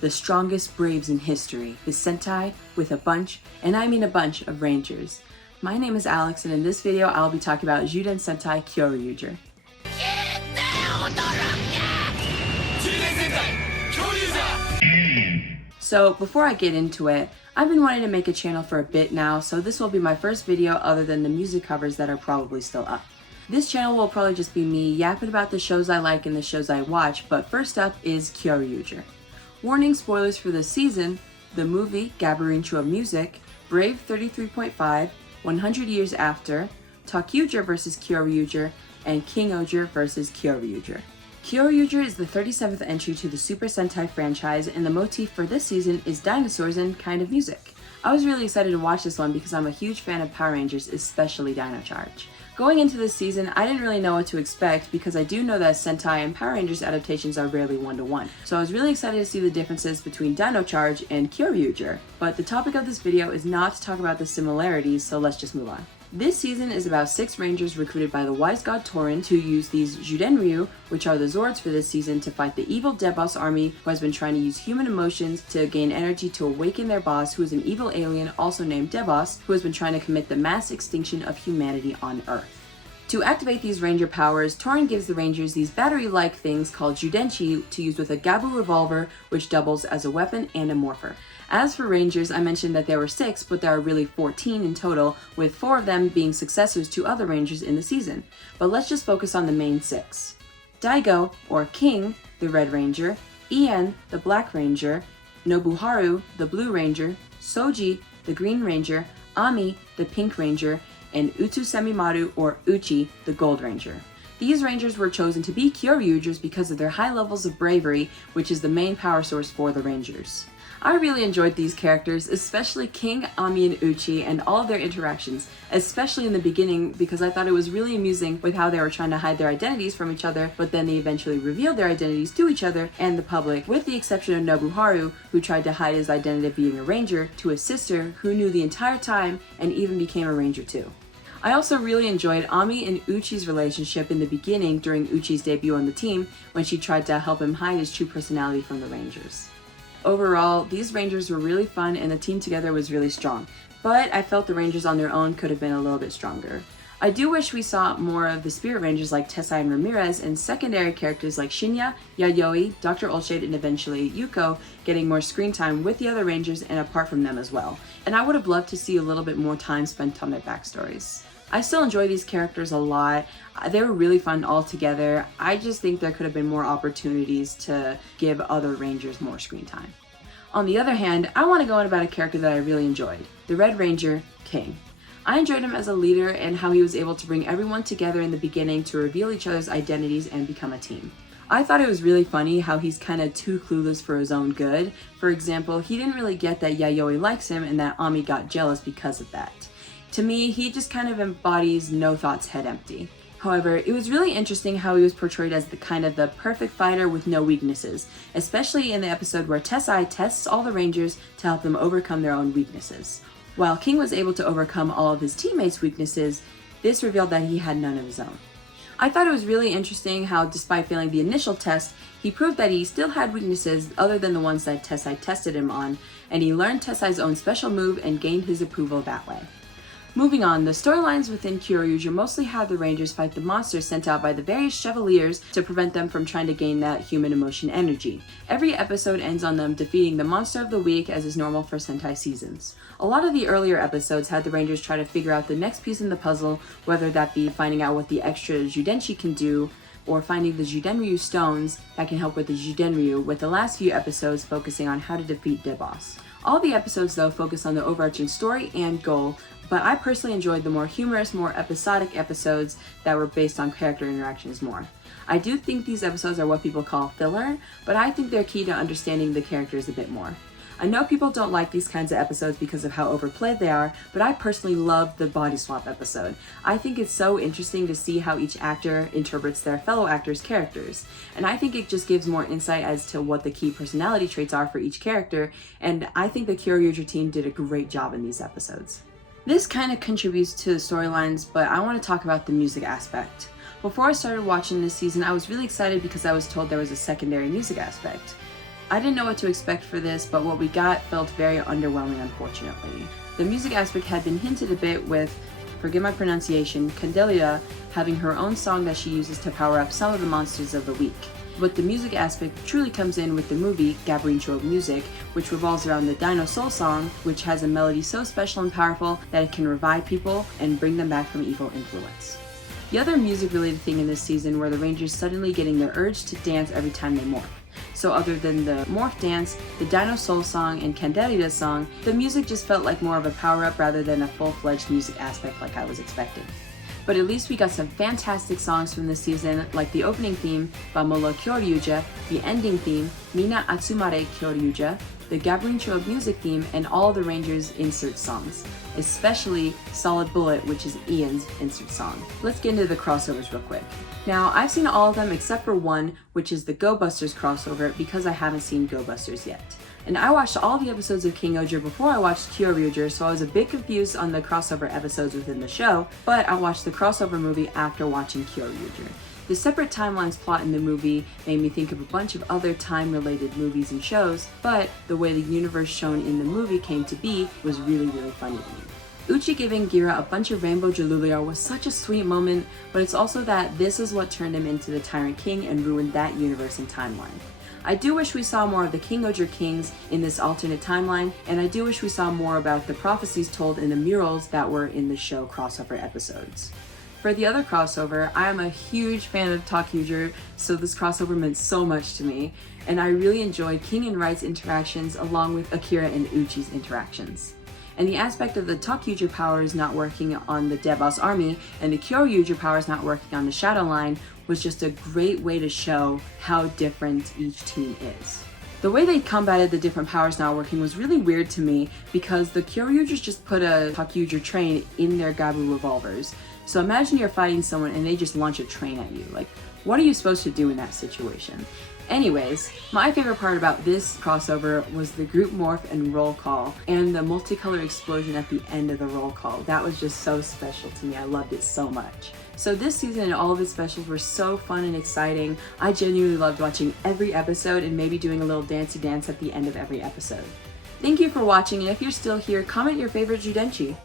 the strongest braves in history, the Sentai with a bunch, and I mean a bunch, of rangers. My name is Alex, and in this video I'll be talking about Juden Sentai Kyoryuger. So before I get into it, I've been wanting to make a channel for a bit now, so this will be my first video other than the music covers that are probably still up. This channel will probably just be me yapping about the shows I like and the shows I watch, but first up is Kyoryuger. Warning spoilers for this season: the movie Gaburincho of Music, Brave 33.5, 100 Years After, Takyuger vs. Kyoryuger, and Kingoger vs. Kyoryuger. Kyoryuger is the 37th entry to the Super Sentai franchise, and the motif for this season is dinosaurs and kind of music. I was really excited to watch this one because I'm a huge fan of Power Rangers, especially Dino Charge. Going into this season, I didn't really know what to expect because I do know that Sentai and Power Rangers adaptations are rarely one-to-one. So I was really excited to see the differences between Dino Charge and Kyoryuger. But the topic of this video is not to talk about the similarities, so let's just move on. This season is about 6 rangers recruited by the wise god Torin to use these zyudenchi, which are the Zords for this season, to fight the evil dead boss army who has been trying to use human emotions to gain energy to awaken their boss, who is an evil alien also named Deboss, who has been trying to commit the mass extinction of humanity on Earth. To activate these ranger powers, Torin gives the rangers these battery-like things called zyudenchi to use with a Gabu revolver, which doubles as a weapon and a morpher. As for rangers, I mentioned that there were 6, but there are really 14 in total, with 4 of them being successors to other rangers in the season. But let's just focus on the main 6. Daigo, or King, the Red Ranger, Ian, the Black Ranger, Nobuharu, the Blue Ranger, Soji, the Green Ranger, Ami, the Pink Ranger, and Utu Semimaru, or Uchi, the Gold Ranger. These rangers were chosen to be Kyoryugers because of their high levels of bravery, which is the main power source for the rangers. I really enjoyed these characters, especially King, Ami, and Uchi, and all of their interactions, especially in the beginning because I thought it was really amusing with how they were trying to hide their identities from each other, but then they eventually revealed their identities to each other and the public, with the exception of Nobuharu, who tried to hide his identity of being a ranger, to his sister, who knew the entire time and even became a ranger too. I also really enjoyed Ami and Uchi's relationship in the beginning during Uchi's debut on the team, when she tried to help him hide his true personality from the rangers. Overall, these rangers were really fun and the team together was really strong, but I felt the rangers on their own could have been a little bit stronger. I do wish we saw more of the spirit rangers like Tessai and Ramirez, and secondary characters like Shinya, Yayoi, Dr. Olshade, and eventually Yuko getting more screen time with the other rangers and apart from them as well. And I would have loved to see a little bit more time spent on their backstories. I still enjoy these characters a lot. They were really fun all together. I just think there could have been more opportunities to give other rangers more screen time. On the other hand, I want to go on about a character that I really enjoyed, the Red Ranger, King. I enjoyed him as a leader and how he was able to bring everyone together in the beginning to reveal each other's identities and become a team. I thought it was really funny how he's kind of too clueless for his own good. For example, he didn't really get that Yayoi likes him and that Ami got jealous because of that. To me, he just kind of embodies no thoughts, head empty. However, it was really interesting how he was portrayed as the perfect fighter with no weaknesses, especially in the episode where Tessai tests all the rangers to help them overcome their own weaknesses. While King was able to overcome all of his teammates' weaknesses, this revealed that he had none of his own. I thought it was really interesting how, despite failing the initial test, he proved that he still had weaknesses other than the ones that Tessai tested him on, and he learned Tessai's own special move and gained his approval that way. Moving on, the storylines within Kyoryuger mostly have the rangers fight the monsters sent out by the various chevaliers to prevent them from trying to gain that human emotion energy. Every episode ends on them defeating the monster of the week, as is normal for Sentai seasons. A lot of the earlier episodes had the rangers try to figure out the next piece in the puzzle, whether that be finding out what the extra zyudenchi can do, or finding the zyudenryu stones that can help with the zyudenryu, with the last few episodes focusing on how to defeat Deboss. All the episodes though focus on the overarching story and goal, but I personally enjoyed the more humorous, more episodic episodes that were based on character interactions more. I do think these episodes are what people call filler, but I think they're key to understanding the characters a bit more. I know people don't like these kinds of episodes because of how overplayed they are, but I personally love the body swap episode. I think it's so interesting to see how each actor interprets their fellow actors' characters, and I think it just gives more insight as to what the key personality traits are for each character, and I think the Kyoryuger team did a great job in these episodes. This kind of contributes to the storylines, but I want to talk about the music aspect. Before I started watching this season, I was really excited because I was told there was a secondary music aspect. I didn't know what to expect for this, but what we got felt very underwhelming, unfortunately. The music aspect had been hinted a bit with, forgive my pronunciation, Candelia having her own song that she uses to power up some of the monsters of the week. But the music aspect truly comes in with the movie Gaburincho Music, which revolves around the Dino Soul song, which has a melody so special and powerful that it can revive people and bring them back from evil influence. The other music-related thing in this season were the Rangers suddenly getting the urge to dance every time they morph. So other than the morph dance, the Dino Soul song, and Candelia's song, the music just felt like more of a power-up rather than a full-fledged music aspect like I was expecting. But at least we got some fantastic songs from this season, like the opening theme, Vamola Kyoryuger, the ending theme, Minna Atsumare Kyoryuger, the Gaburincho music theme, and all the Rangers' insert songs, especially Solid Bullet, which is Ian's insert song. Let's get into the crossovers real quick. Now, I've seen all of them except for one, which is the Go Busters crossover, because I haven't seen Go Busters yet. And I watched all the episodes of Kyoryuger before I watched Kyoryuger, so I was a bit confused on the crossover episodes within the show, but I watched the crossover movie after watching Kyoryuger. The separate timelines plot in the movie made me think of a bunch of other time-related movies and shows, but the way the universe shown in the movie came to be was really funny to me. Uchi giving Gira a bunch of Rainbow Jululiar was such a sweet moment, but it's also that this is what turned him into the Tyrant King and ruined that universe and timeline. I do wish we saw more of the Kyoryuger Kings in this alternate timeline, and I do wish we saw more about the prophecies told in the murals that were in the show crossover episodes. For the other crossover, I am a huge fan of Takyuger, so this crossover meant so much to me, and I really enjoyed King and Right's interactions along with Akira and Uchi's interactions. And the aspect of the Takyuger powers not working on the Dead Boss Army and the Kyoryuger powers not working on the Shadow Line was just a great way to show how different each team is. The way they combated the different powers not working was really weird to me because the Kyoryugers just put a Takyuger train in their Gabu revolvers. So imagine you're fighting someone and they just launch a train at you. Like, what are you supposed to do in that situation? Anyways, my favorite part about this crossover was the group morph and roll call and the multicolor explosion at the end of the roll call. That was just so special to me. I loved it so much. So this season and all of its specials were so fun and exciting. I genuinely loved watching every episode and maybe doing a little dancey dance at the end of every episode. Thank you for watching, and if you're still here, comment your favorite zyudenchi.